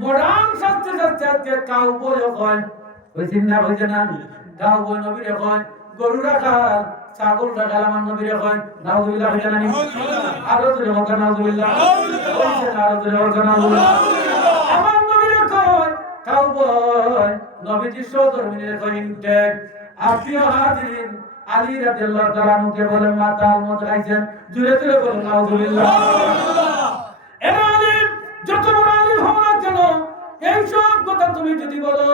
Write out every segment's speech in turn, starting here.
modern শাস্তে শাস্তে আজকে cow বই হয় ওই চিন্তা হয়েছে না কাউ বই নবীরে হয় গরু রাখাল ছাগল রাখাল আমার নবীরে হয় নাউজুবিল্লাহ হয়েছে না আরো জোরে হোক নাউজুবিল্লাহ আরো জোরে হোক নাউজুবিল্লাহ আমার নবীরে হয় কাউ বই নবীজি সহধর্মীরে হয় ইনটেক আপনিও হাজির আলী রাদিয়াল্লাহু তাআলা মুখে বলেন মাতাল মদ খাইছেন জোরে জোরে বলেন নাউজুবিল্লাহ এর আলিম যত বড় আলিম হও না কেন এই সব কথা তুমি যদি বলো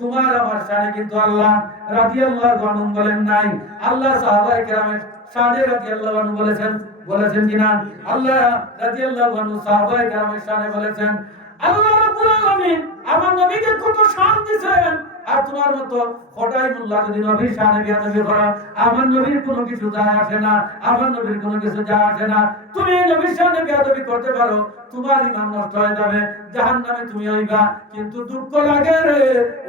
তোমার আমার শানে কিন্তু আল্লাহ রাদিয়াল্লাহু আনহু বলেন নাই আল্লাহ সাহাবায়ে কেরামের শানে রাদিয়াল্লাহু আনহু বলেছেন কিনা আল্লাহ রাদিয়াল্লাহু আনহু সাহাবায়ে কেরামের শানে বলেছেন আল্লাহ রাব্বুল আলামিন আমার নবীকে কত শান দিয়েছেন আর তোমার মতো খোদাই মোল্লা যদি নবীর শানে বিয়াদবি করো আমার নবীর কোনো কিছু যায় আসে না আমার নবীর কোনো কিছু যায় আসে না তুমি নবীর শানে বিয়াদবি করতে পারো তোমার ঈমান নষ্ট হয়ে যাবে জাহান্নামে তুমি হইবা কিন্তু দুঃখ লাগে রে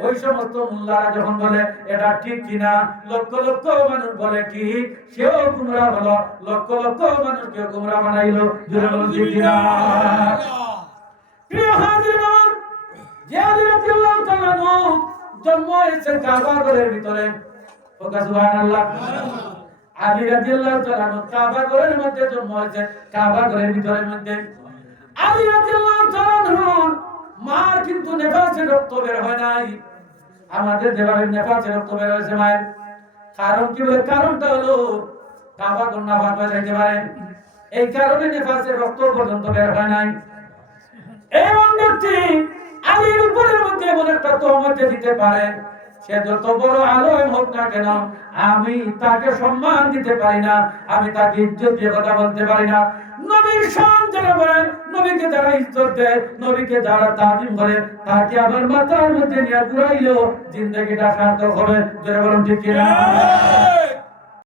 ওই সমস্ত মোল্লারা যখন বলে এটা ঠিক কিনা লক্ষ লক্ষ মানুষ বলে ঠিক সেও গুমরা হলো লক্ষ লক্ষ মানুষকে গুমরা বানাইলো জোরে বলুন ঠিক কিনা প্রিয় হাজিরান যে আলী রাদিয়াল্লাহু তাআলা জন্ম হয়েছে কাবা ঘরের ভিতরে ওকা সুবহানাল্লাহ আলী রাদিয়াল্লাহু তাআলা কাবা ঘরের মধ্যে জন্ম হয়েছে কাবা ঘরের ভিতরের মধ্যে আলী রাদিয়াল্লাহু তাআলা মার কিন্তু নেফাসের রক্ত বের হয় নাই আমাদের যেভাবে নেফাসের রক্ত বের হয়েছে মায়ের কারণ কি বলে কারণটা হলো কাবা ঘর না ভাগ হয়ে যেতে পারে এই কারণে নেফাসের রক্ত পর্যন্ত বের হয় নাই এই ব্যক্তি আলীর উপরের মধ্যে এমন একটা তহমত দিতে পারে সে যত বড় আলেম হোক না কেন আমি তাকে সম্মান দিতে পারি না আমি তাকে ইজ্জত দিয়ে কথা বলতে পারি না নবীর শান যারা বলেন নবীকে যারা ইজ্জত দেয় নবীকে যারা তাজিম করে তাকে আবার মাথার মধ্যে নিয়ে ঘুরাইলেও জিন্দেগিটা সার্থক হবে যারা বলেন ঠিক কিনা